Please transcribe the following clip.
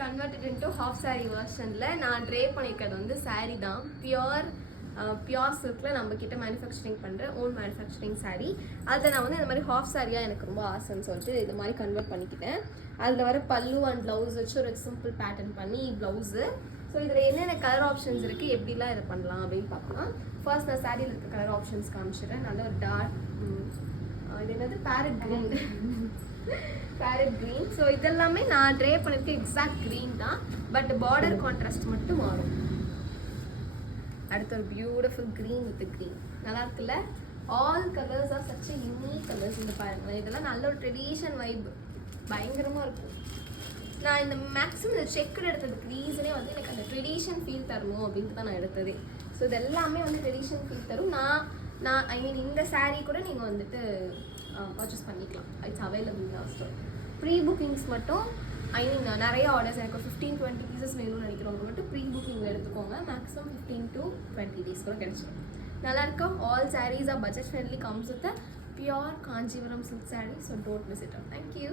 converted into half saree versionல நான் tray பண்ணிக்கிறது வந்து saree தான். பியூர் சில்கில் நம்ம கிட்ட மேனுஃபேக்சரிங் பண்ணுற ஓன் மேனுஃபேக்சரிங் saree. அதில் நான் வந்து இந்த மாதிரி ஹாஃப் சாரியாக எனக்கு ரொம்ப ஆசைன்னு சொல்லிட்டு இது மாதிரி கன்வெர்ட் பண்ணிக்கிட்டேன். அதில் வர பல்லு அண்ட் ப்ளவுஸ் வச்சு ஒரு சிம்பிள் பேட்டர்ன் பண்ணி ப்ளவுஸு. ஸோ இதில் என்னென்ன கலர் ஆப்ஷன்ஸ் இருக்குது, எப்படிலாம் இதை பண்ணலாம் அப்படின்னு பார்க்கலாம். ஃபர்ஸ்ட் நான் சாரியில் இருக்க கலர் ஆப்ஷன்ஸ் காமிச்சிடுறேன். நல்ல ஒரு டார்க் இது என்னது farad green farad green. So இதெல்லாமே நான் ட்ரே பண்ணியிருக்க எக்ஸாக்ட் க்ரீன் தான், பட் பார்டர் கான்ட்ராஸ்ட் மட்டும் மாறும். அடுத்து ஒரு பியூட்டிஃபுல் க்ரீன் வித் க்ரீன் நல்லா இருக்குல்ல. All colours R such unique colours. இந்த பாருங்களேன், இதெல்லாம் நல்ல ஒரு ட்ரெடிஷன் வைப் பயங்கரமாக இருக்கும். நான் இந்த மேக்ஸிமம் இந்த செக்குடு எடுத்ததுக்கு ரீசனே வந்து எனக்கு அந்த ட்ரெடிஷன் ஃபீல் தரணும் அப்படின்ட்டு தான் நான் எடுத்ததே. ஸோ இது எல்லாமே வந்து ட்ரெடிஷன் ஃபீல் தரும். நான் ஐ மீன் இந்த saree கூட நீங்கள் வந்துட்டு பர்ச்சேஸ் பண்ணிக்கலாம். இட்ஸ் அவைலபிள் தான். ஸோ ப்ரீ புக்கிங்ஸ் மட்டும் ஐ மீன் நிறைய ஆர்டர்ஸ் எனக்கு 15-20 பீசஸ் வேணும்னு நினைக்கிறவங்க மட்டும் ப்ரீ புக்கிங் எடுத்துக்கோங்க. மேக்ஸிமம் 15 to 20 days கூட கிடைச்சிடும். நல்லாயிருக்கும். All sarees are budget friendly, comes with a pure Kanjivaram silk saree. So don't miss it out. Thank you.